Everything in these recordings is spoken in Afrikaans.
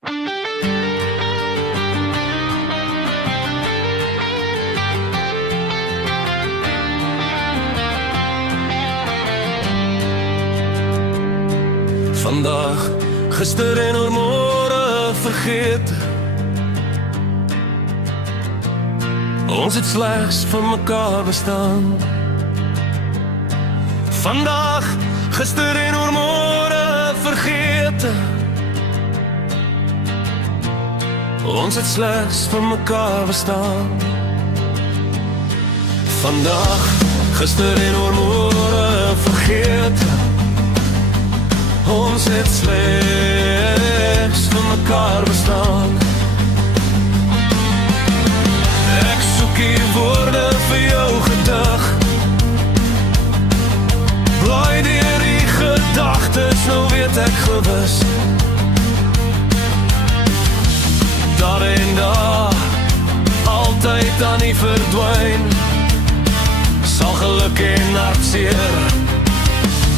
Vandag, gister en oormôre vergeet. Ons het slegs vir mekaar bestaan. Vandag, gister en oormôre vergeet. Ons het slegs vir mekaar bestaan. Vandag, gister en oormôre vergeet. Ons het slegs vir mekaar bestaan. Ek soek hier woorde vir jou gedig. Blaai deur die gedagtes, nou weet ek gewis. Daar en daar, altyd dan nie verdwyn. Sal geluk en hartseer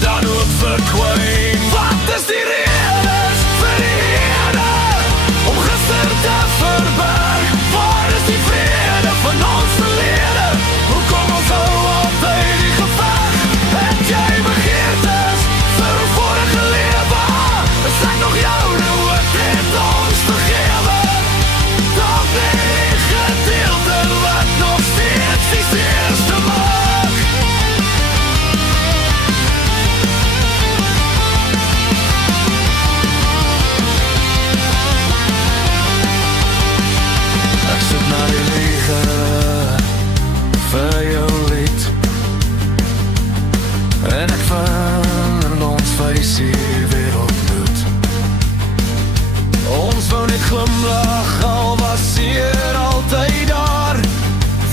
dan ook verkwyn. Wat is die redes vir die hede om gister te verberg? Waar is die vrede van ons verlede? Hoekom ons hou altyd die geveg? Het jy begeertes vir ons vorige lewe? Is ek nog jou nou ook het ons vergewe? Dalk net die gedeelte wat nog steeds die seerste maak. Vir jou lied en ek vind ons feestie weer opnuut. Ons wou net glimlach, al was seer altyd daar.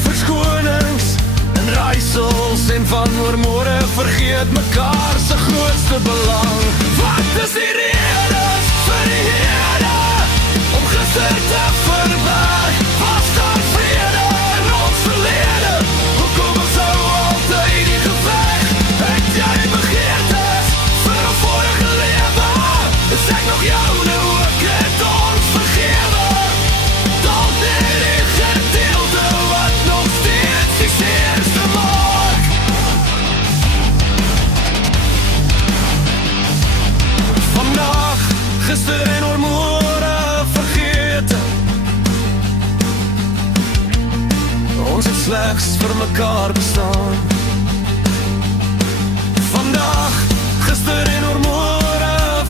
Verskonings en raaisels en van oormôre vergeet mekaar se grootste belang. Wat is die redes vir die hede om gister te verberg? Was daar vrede in ons verlede? Hoekom ons hou altyd die geveg? Het jy begeertes vir ons vorige lewe? Is ek nog jou nou ook het ons vergewe? Dalk net die gedeelte wat nog steeds die seerste maak. Vandag, gister en oormôre vergeet. Ons het slegs vir mekaar bestaan. Vandag, gister en oormôre